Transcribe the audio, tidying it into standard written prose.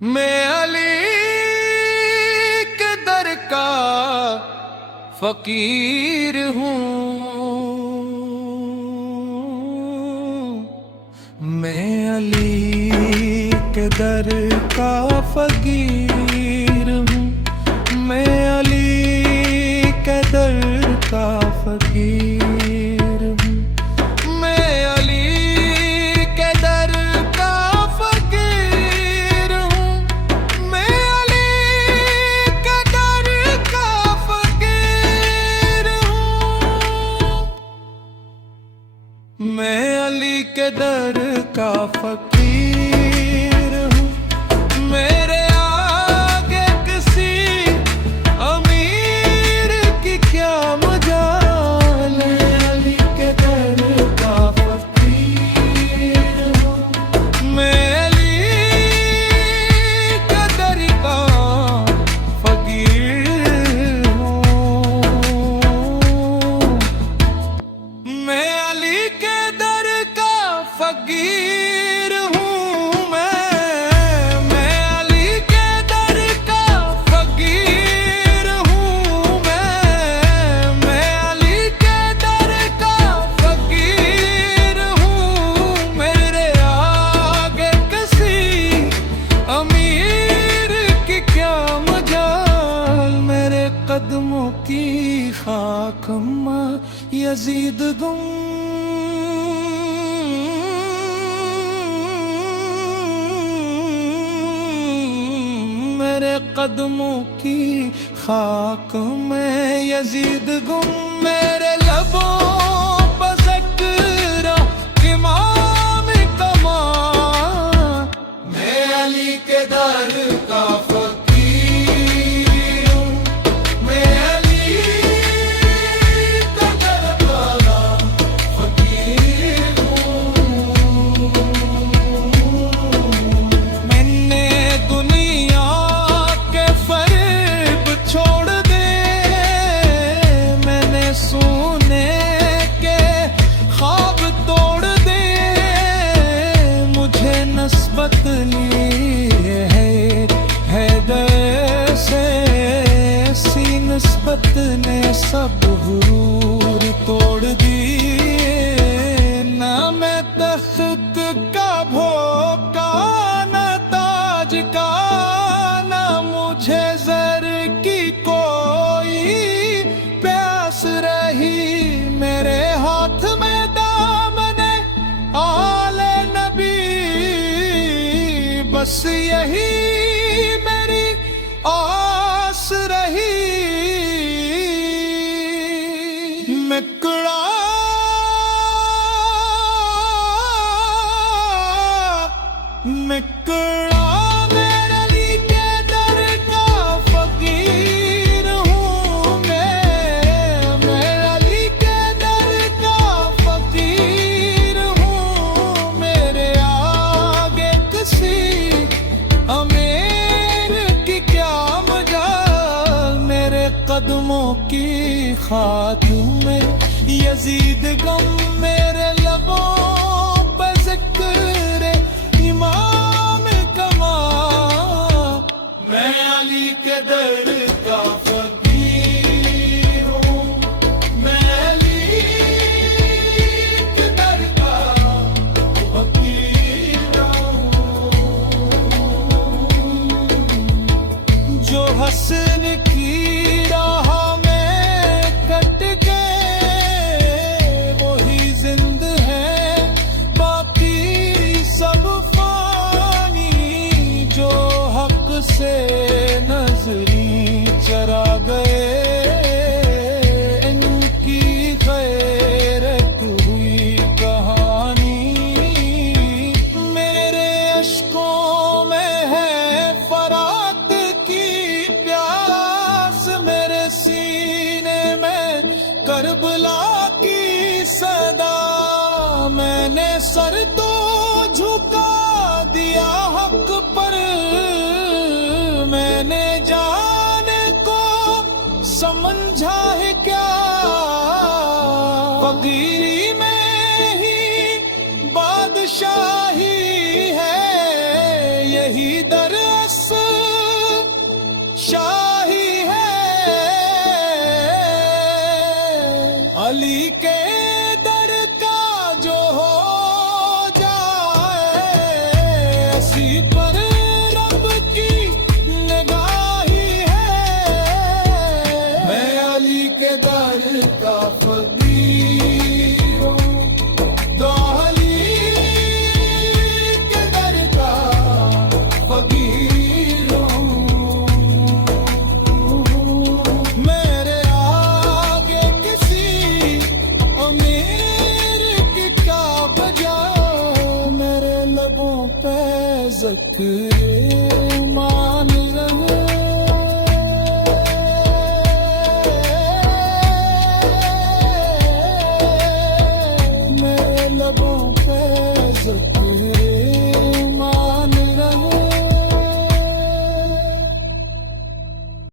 मैं अली के दर का फकीर हूँ। मैं अली के दर का फकीर हूँ। मैं अली के दर का फकीर हूँ। मैं अली के दर का फकीर हूँ। मैं अली के दर का फकीर हूँ। मैं अली के दर का फकीर हूँ। मेरे आगे किसी अमीर की क्या मजाल। मैं अली के दर का फकीर हूँ। मैं अली के दर का फकीर हूँ। मैं अली के दर का फकीर हूँ। मैं अली के दर का फकीर हूँ। मैं अली के दर का फकीर हूँ। मेरे आगे किसी अमीर की क्या मजाल। मेरे कदमों की खाक अम्मा यजीद गुम। मेरे कदमों की खाक में यजीद गुम। मेरे लबों पर ज़िक्र इमाम कमाल। मैं अली के दर का फकीर हूँ। मैं अली के दर का फकीर हूँ। मैंने दुनिया के फरेब छोड़ दे। मैंने सोने के ख्वाब तोड़ दे। मुझे नस्बत ली है दर से। ऐसी नस्बत ने सब हुरूर तोड़ दिए। ना मैं तख्त का भोका न ताज का। ना मुझे ज़र की कोई प्यास रही। मेरे हाथ में दामने आले नबी। बस यही मेरी आस रही। मैं मेरे अली के दर का फकीर हूँ। मैं अली के दर का फकीर हूँ। मेरे आगे किसी अमीर की क्या मजाल। मेरे कदमों की खातून में यजीद गम। मेरे लबों पर ज़िक्र इमाम कमाल। मैं अली के दर का फकीर हूँ। मैं अली के दर का फकीर हूँ। जो हसन की राह में कट गए वही जिंद है। बाकी सब फानी। जो हक से नजरी चरा गए इनकी गैरत हुई कहानी। मेरे अश्कों में है फरात की प्यास। Shah